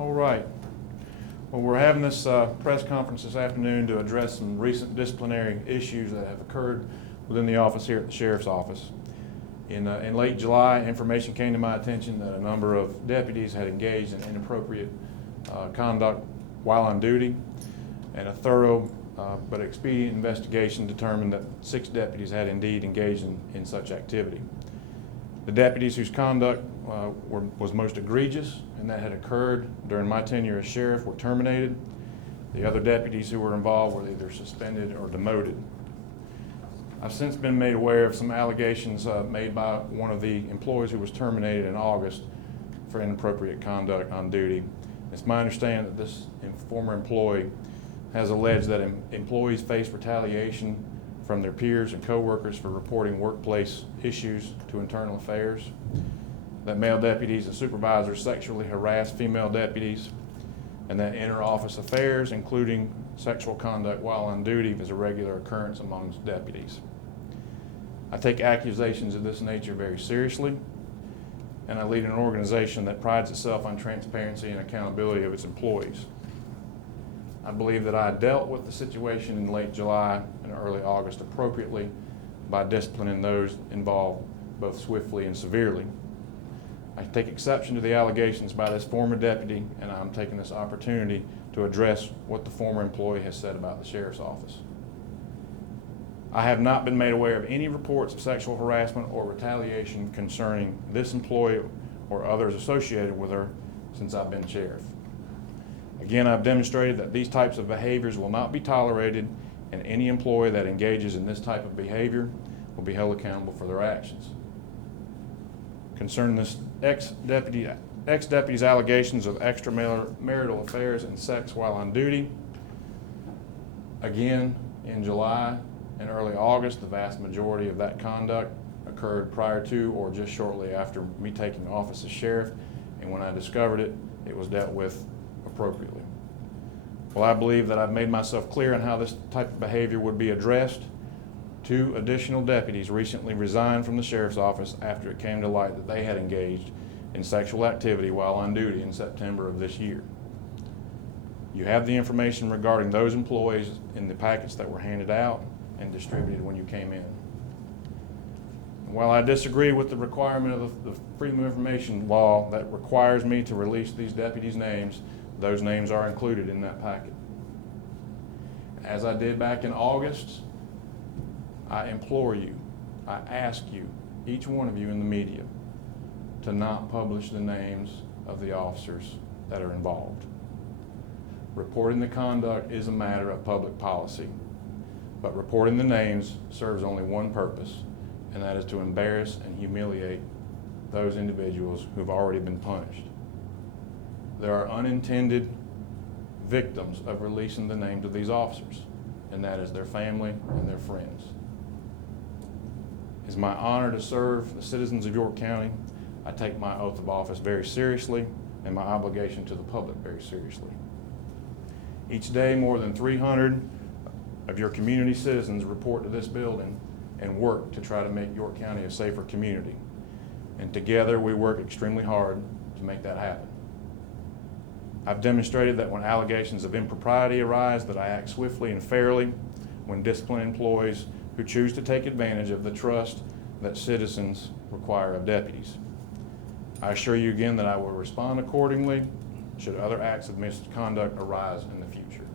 All right. Well, we're having this press conference this afternoon to address some recent disciplinary issues that have occurred within the office here at the Sheriff's Office. In late July, information came to my attention that a number of deputies had engaged in inappropriate conduct while on duty, and a thorough but expedient investigation determined that 6 deputies had indeed engaged in such activity. The deputies whose conduct was most egregious and that had occurred during my tenure as sheriff were terminated. The other deputies who were involved were either suspended or demoted. I've since been made aware of some allegations made by one of the employees who was terminated in August for inappropriate conduct on duty. It's my understanding that this former employee has alleged that employees face retaliation from their peers and coworkers for reporting workplace issues to internal affairs, that male deputies and supervisors sexually harass female deputies, and that inter-office affairs, including sexual conduct while on duty, is a regular occurrence amongst deputies. I take accusations of this nature very seriously, and I lead an organization that prides itself on transparency and accountability of its employees. I believe that I dealt with the situation in late July and early August appropriately by disciplining those involved both swiftly and severely. I take exception to the allegations by this former deputy, and I'm taking this opportunity to address what the former employee has said about the Sheriff's Office. I have not been made aware of any reports of sexual harassment or retaliation concerning this employee or others associated with her since I've been sheriff. Again, I've demonstrated that these types of behaviors will not be tolerated, and any employee that engages in this type of behavior will be held accountable for their actions. Concerning this ex-deputy's allegations of extramarital affairs and sex while on duty, again, in July and early August, the vast majority of that conduct occurred prior to or just shortly after me taking office as sheriff, and when I discovered it, it was dealt with appropriately. Well, I believe that I've made myself clear on how this type of behavior would be addressed. 2 additional deputies recently resigned from the Sheriff's Office after it came to light that they had engaged in sexual activity while on duty in September of this year. You have the information regarding those employees in the packets that were handed out and distributed when you came in. While I disagree with the requirement of the Freedom of Information law that requires me to release these deputies' names, those names are included in that packet. As I did back in August, I implore you, I ask you, each one of you in the media, to not publish the names of the officers that are involved. Reporting the conduct is a matter of public policy, but reporting the names serves only one purpose, and that is to embarrass and humiliate those individuals who've already been punished. There are unintended victims of releasing the names of these officers, and that is their family and their friends. It's my honor to serve the citizens of York County. I take my oath of office very seriously and my obligation to the public very seriously. Each day, more than 300 of your community citizens report to this building and work to try to make York County a safer community. And together we work extremely hard to make that happen. I've demonstrated that when allegations of impropriety arise, that I act swiftly and fairly when disciplining employees who choose to take advantage of the trust that citizens require of deputies. I assure you again that I will respond accordingly should other acts of misconduct arise in the future.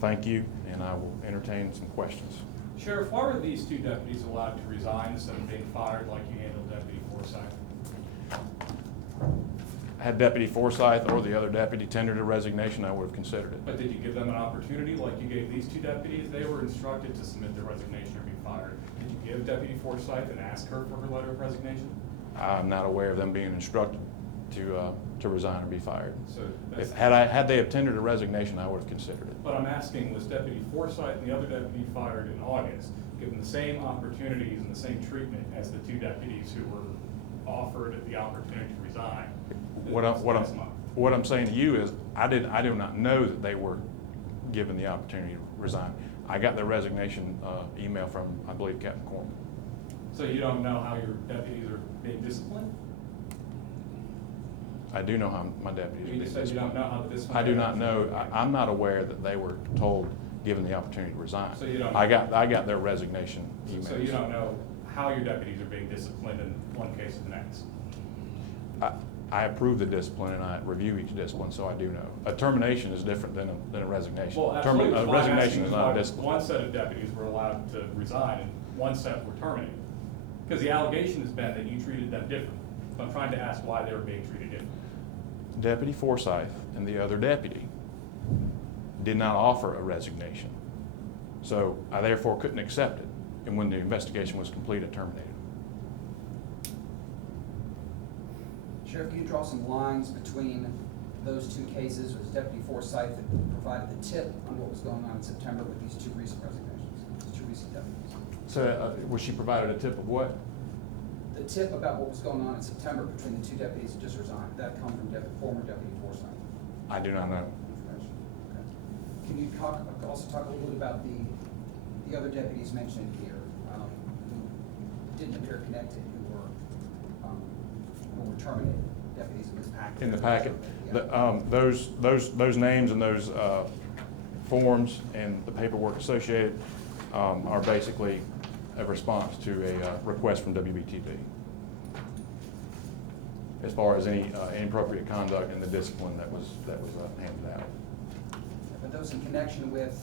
Thank you, and I will entertain some questions. Sheriff, why were these 2 deputies allowed to resign instead of being fired like you handled Deputy Forsyth? Had Deputy Forsyth or the other deputy tendered a resignation, I would have considered it. But did you give them an opportunity like you gave these 2 deputies? They were instructed to submit their resignation or be fired. Did you give Deputy Forsyth and ask her for her letter of resignation? I'm not aware of them being instructed to resign or be fired. So Had they tendered a resignation, I would have considered it. But I'm asking, was Deputy Forsyth and the other deputy fired in August, given the same opportunities and the same treatment as the 2 deputies who were offered the opportunity to resign? What I'm saying to you is, I do not know that they were given the opportunity to resign. I got their resignation email from, I believe, Captain Corman. So you don't know how your deputies are being disciplined? I do know how my deputies are You being just said you don't disciplined. know how the I disciplinary do not action know, is being I'm not aware that they were told, given the opportunity to resign. So you don't I know. got their resignation emails. So you don't know how your deputies are being disciplined in one case to the next? I approve the discipline and I review each discipline, so I do know. A termination is different than a resignation. Well, absolutely. A That's why I'm resignation asking is you not why a discipline. one set of deputies were allowed to resign and one set were terminated. Because the allegation has been that you treated them differently. So I'm trying to ask why they were being treated differently. Deputy Forsyth and the other deputy did not offer a resignation. So I therefore couldn't accept it. And when the investigation was complete, I terminated. Sheriff, can you draw some lines between those two cases? Was Deputy Forsyth that provided the tip on what was going on in September with these two recent resignations, these two recent deputies? So was she provided a tip of what? The tip about what was going on in September between the two deputies that just resigned, did that come from former Deputy Forsyth I do not know. information? Okay. Can you also talk a little bit about the other deputies mentioned here, who didn't appear connected, who were terminated, deputies in this packet? In the packet, Yeah. those names and those forms and the paperwork associated are basically a response to a request from WBTV as far as any inappropriate conduct in the discipline that was handed out. But those in connection with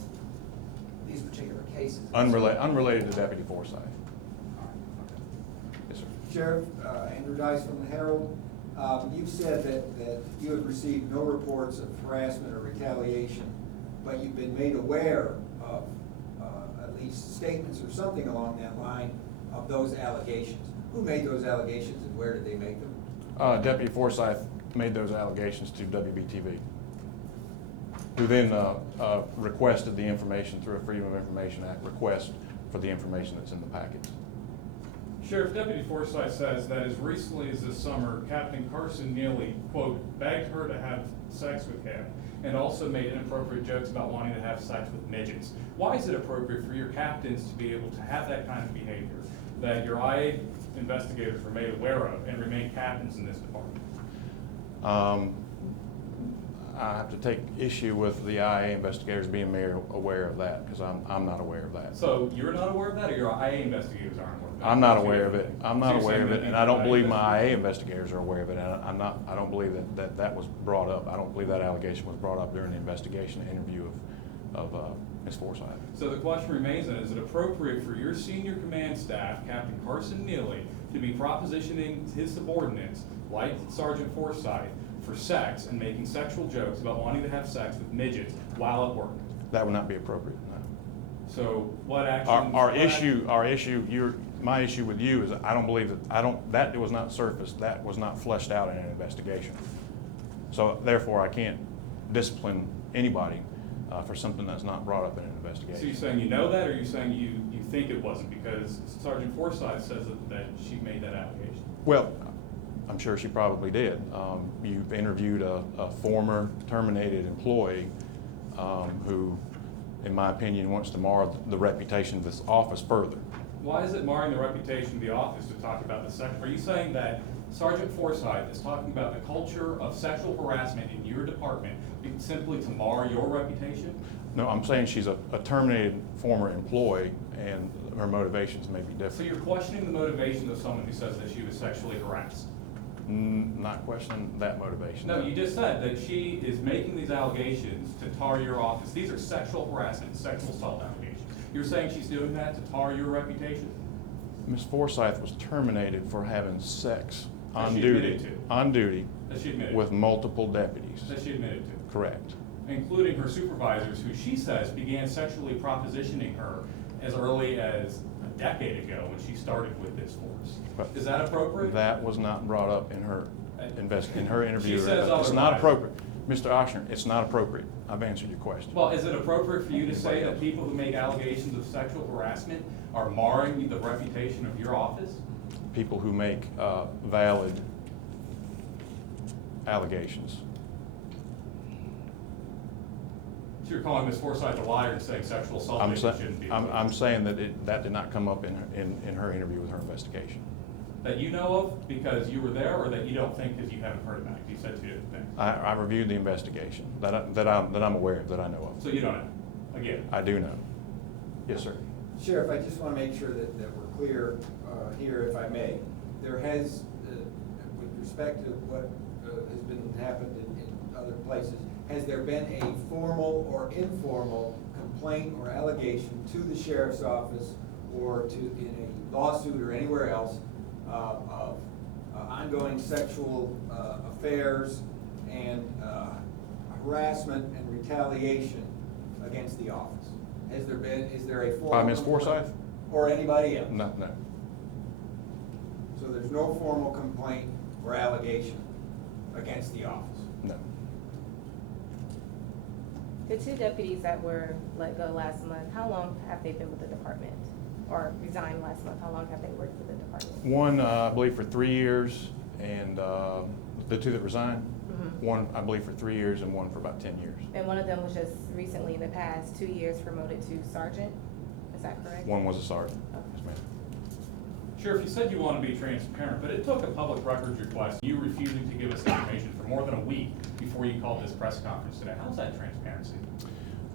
these particular cases? Unrelated to Deputy Forsyth. All right, okay. Yes, sir. Sheriff, Andrew Dice from the Herald. You've said that you have received no reports of harassment or retaliation, but you've been made aware of at least statements or something along that line of those allegations. Who made those allegations and where did they make them? Deputy Forsyth made those allegations to WBTV, who then requested the information through a Freedom of Information Act request for the information that's in the packets. Sheriff, Deputy Forsyth says that as recently as this summer, Captain Carson Neely, quote, begged her to have sex with him and also made inappropriate jokes about wanting to have sex with midgets. Why is it appropriate for your captains to be able to have that kind of behavior that your IA investigators were made aware of and remain captains in this department? I have to take issue with the IA investigators being made aware of that, because I'm not aware of that. So you're not aware of that, or your IA investigators aren't aware of that? I'm not aware of it. I'm So not you're aware saying of it, that and the I don't believe my investigators- IA investigators are aware of it, and I don't believe that was brought up. I don't believe that allegation was brought up during the investigation interview of Ms. Forsyth. So the question remains then, is it appropriate for your senior command staff, Captain Carson Neely, to be propositioning his subordinates, like Sergeant Forsyth, for sex and making sexual jokes about wanting to have sex with midgets while at work? That would not be appropriate, no. So what action? Our issue, my issue with you is I don't believe that was not surfaced, that was not fleshed out in an investigation. So therefore, I can't discipline anybody for something that's not brought up in an So you're investigation. saying you know that, or you're saying you think it wasn't? Because Sergeant Forsyth says that she made that allegation. Well, I'm sure she probably did. You've interviewed a former terminated employee who, in my opinion, wants to mar the reputation of this office further. Why is it marring the reputation of the office to talk about the sex? Are you saying that Sergeant Forsyth is talking about the culture of sexual harassment in your department simply to mar your reputation? No, I'm saying she's a terminated former employee and her motivations may be So different. you're questioning the motivation of someone who says that she was sexually harassed? Not questioning that motivation. No, you just said that she is making these allegations to tar your office. These are sexual harassment, sexual assault allegations. You're saying she's doing that to tar your reputation? Ms. Forsyth was terminated for having sex That on she duty, admitted That she admitted with multiple deputies. That she admitted to? Correct. Including her supervisors, who she says began sexually propositioning her as early as a decade ago when she started with this force. But Is that appropriate? That was not brought up in her interview. She says It's not otherwise. appropriate. Mr. Oshner, it's not appropriate. I've answered your question. Well, is it appropriate for you to say that people who make allegations of sexual harassment are marring the reputation of your office? People who make valid allegations. So you're calling Ms. Forsyth a liar and saying sexual assault victims shouldn't be. I'm saying that that did not come up in her interview with her investigation. that you know of because you were there, or that you don't think because you haven't heard about it? You said two different things. I reviewed the investigation that I'm aware of, that I know of. So you don't know, again. I do know. Yes, sir. Sheriff, I just want to make sure that we're clear here, if I may. There has, with respect to what has been happened in other places, has there been a formal or informal complaint or allegation to the sheriff's office or to in a lawsuit or anywhere else of ongoing sexual affairs and harassment and retaliation against the office? Has there been, is there a formal? By Ms. Forsyth? Or anybody else? No. So there's no formal complaint or allegation against the office? No. The two deputies that were let go last month, how long have they been with the department? Or resigned last month, how long have they worked for the department? One, I believe, for 3 years, and the two that resigned, one, I believe, for 3 years, and one for about 10 years. And one of them was just recently, in the past 2 years, promoted to sergeant, is that correct? One was a sergeant. Okay. Yes, ma'am. Sheriff, you said you want to be transparent, but it took a public records request, you refusing to give us information for more than a week before you called this press conference today. How's that transparency?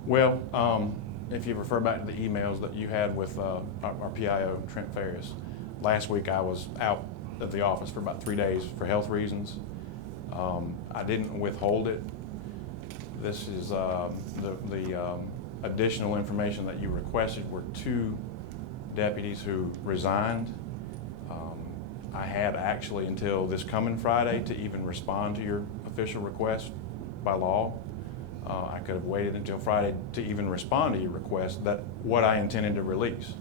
Well, if you refer back to the emails that you had with our PIO, Trent Ferris, last week I was out of the office for about 3 days for health reasons. I didn't withhold it. This is the additional information that you requested were two deputies who resigned. I had actually until this coming Friday to even respond to your official request by law. I could have waited until Friday to even respond to your request, that what I intended to release.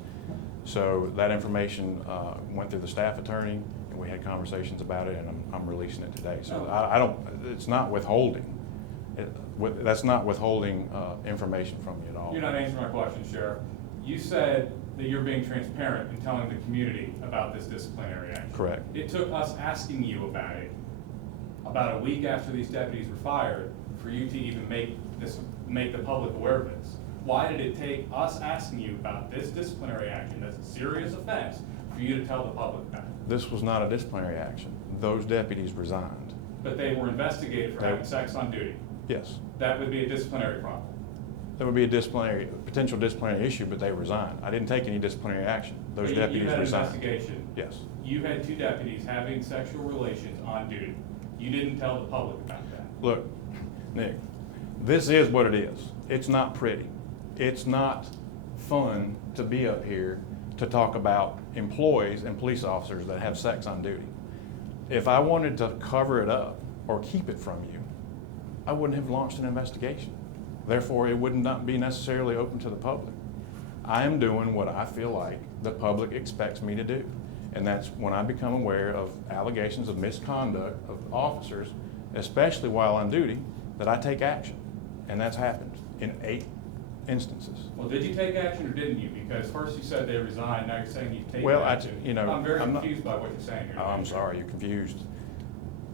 So that information went through the staff attorney, and we had conversations about it, and I'm releasing it today. So I don't, it's not withholding. That's not withholding information from you at all. You're not answering my question, Sheriff. You said that you're being transparent and telling the community about this disciplinary action. Correct. It took us asking you about it about a week after these deputies were fired for you to even make the public aware of this. Why did it take us asking you about this disciplinary action that's a serious offense for you to tell the public about it? This was not a disciplinary action. Those deputies resigned. But they were investigated for having sex on duty. Yes. That would be a disciplinary problem. There would be a potential disciplinary issue, but they resigned. I didn't take any disciplinary action. Those But deputies you had an resigned. investigation. Yes. You had two deputies having sexual relations on duty. You didn't tell the public about that. Look, Nick, this is what it is. It's not pretty. It's not fun to be up here to talk about employees and police officers that have sex on duty. If I wanted to cover it up or keep it from you, I wouldn't have launched an investigation. Therefore, it would not be necessarily open to the public. I am doing what I feel like the public expects me to do. And that's when I become aware of allegations of misconduct of officers, especially while on duty, that I take action. And that's happened in 8 instances. Well, did you take action or didn't you? Because first you said they resigned, now you're saying you've taken Well, action. I'm very not- confused by what you're saying here. Oh, I'm sorry, you're confused.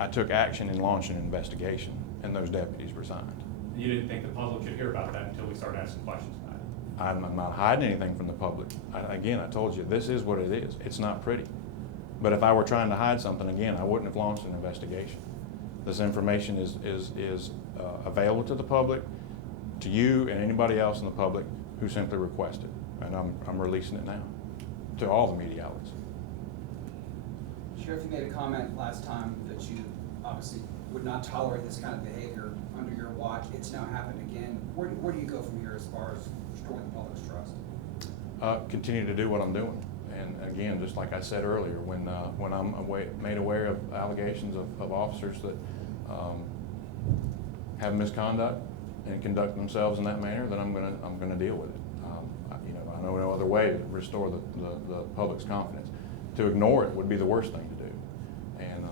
I took action in launching an investigation, and those deputies resigned. You didn't think the public should hear about that until we started asking questions about it. I'm not hiding anything from the public. Again, I told you, this is what it is. It's not pretty. But if I were trying to hide something, again, I wouldn't have launched an investigation. This information is available to the public, to you and anybody else in the public who simply requested. And I'm releasing it now to all the media outlets. Sheriff, you made a comment last time that you obviously would not tolerate this kind of behavior under your watch. It's now happened again. Where do you go from here as far as restoring the public's trust? Continue to do what I'm doing. And again, just like I said earlier, when I'm made aware of allegations of officers that have misconduct and conduct themselves in that manner, then I'm gonna deal with it. I know no other way to restore the public's confidence. To ignore it would be the worst thing to do. And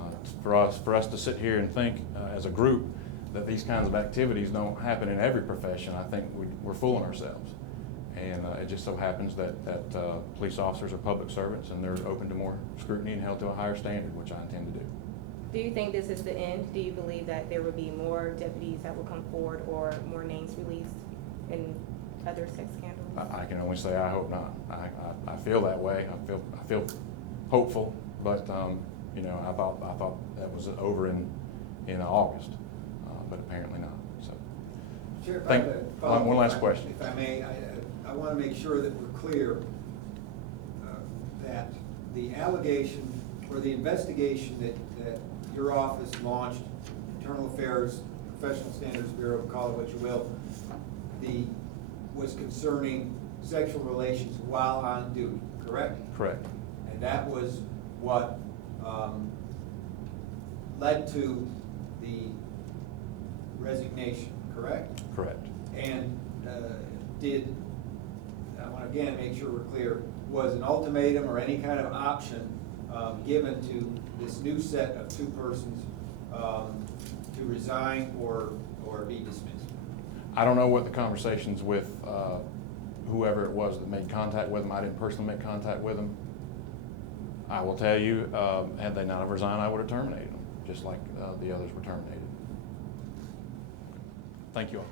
for us to sit here and think as a group that these kinds of activities don't happen in every profession, I think we're fooling ourselves. And it just so happens that police officers are public servants, and they're open to more scrutiny and held to a higher standard, which I intend to do. Do you think this is the end? Do you believe that there will be more deputies that will come forward or more names released in other sex scandals? I can only say I hope not. I feel that way. I feel hopeful, but, you know, I thought that was over in August, but apparently not, so. Sheriff, Thank- I have a follow-up, one last if I- question. If I may, I want to make sure that we're clear that the allegation or the investigation that your office launched, Internal Affairs, Professional Standards Bureau, call it what you will, was concerning sexual relations while on duty, correct? Correct. And that was what led to the resignation, correct? Correct. And I want to again make sure we're clear, was an ultimatum or any kind of option given to this new set of two persons to resign or be dismissed? I don't know what the conversations with whoever it was that made contact with them. I didn't personally make contact with them. I will tell you, had they not have resigned, I would have terminated them, just like the others were terminated. Thank you all.